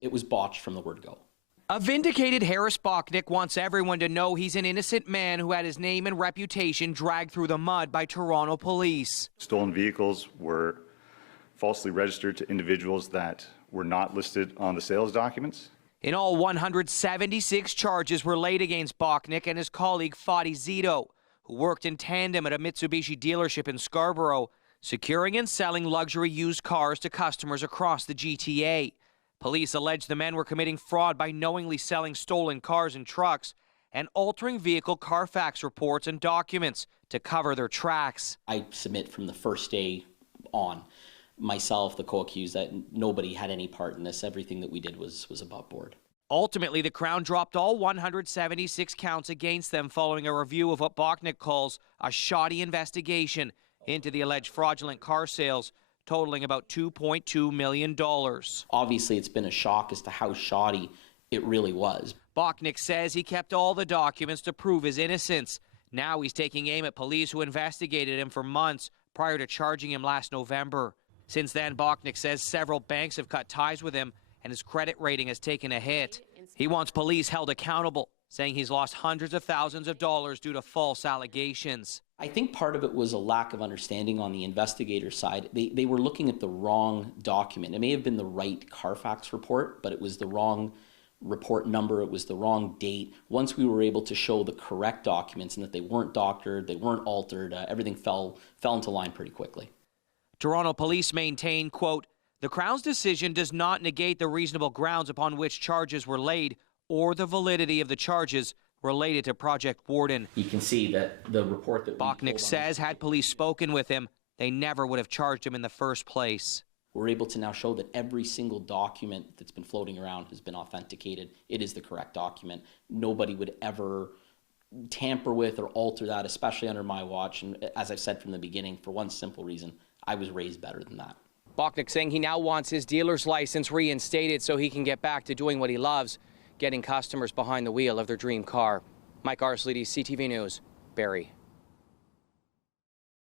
It was botched from the word go. A vindicated Harris Bachnick wants everyone to know he's an innocent man who had his name and reputation dragged through the mud by Toronto police. Stolen vehicles were falsely registered to individuals that were not listed on the sales documents. In all, 176 charges were laid against Bachnick and his colleague Fadi Zito, who worked in tandem at a Mitsubishi dealership in Scarborough, securing and selling luxury used cars to customers across the GTA. Police allege the men were committing fraud by knowingly selling stolen cars and trucks and altering vehicle Carfax reports and documents to cover their tracks. I submit from the first day on, myself, the co-accused, that nobody had any part in this. Everything that we did was above board. Ultimately, the Crown dropped all 176 counts against them following a review of what Bachnick calls a shoddy investigation into the alleged fraudulent car sales, totaling about $2.2 million. Obviously, it's been a shock as to how shoddy it really was. Bachnick says he kept all the documents to prove his innocence. Now he's taking aim at police who investigated him for months prior to charging him last November. Since then, Bachnick says several banks have cut ties with him and his credit rating has taken a hit. He wants police held accountable, saying he's lost hundreds of thousands of dollars due to false allegations. I think part of it was a lack of understanding on the investigator side. They were looking at the wrong document. It may have been the right Carfax report, but it was the wrong report number, it was the wrong date. Once we were able to show the correct documents and that they weren't doctored, they weren't altered, everything fell into line pretty quickly. Toronto police maintain, quote, the Crown's decision does not negate the reasonable grounds upon which charges were laid or the validity of the charges related to Project Warden. You can see that the report that Bachnick says had police spoken with him, they never would have charged him in the first place. We're able to now show that every single document that's been floating around has been authenticated. It is the correct document. Nobody would ever tamper with or alter that, especially under my watch. And as I've said from the beginning, for one simple reason, I was raised better than that. Bachnick saying he now wants his dealer's license reinstated so he can get back to doing what he loves, getting customers behind the wheel of their dream car. Mike Arsleedy, CTV News, Barrie.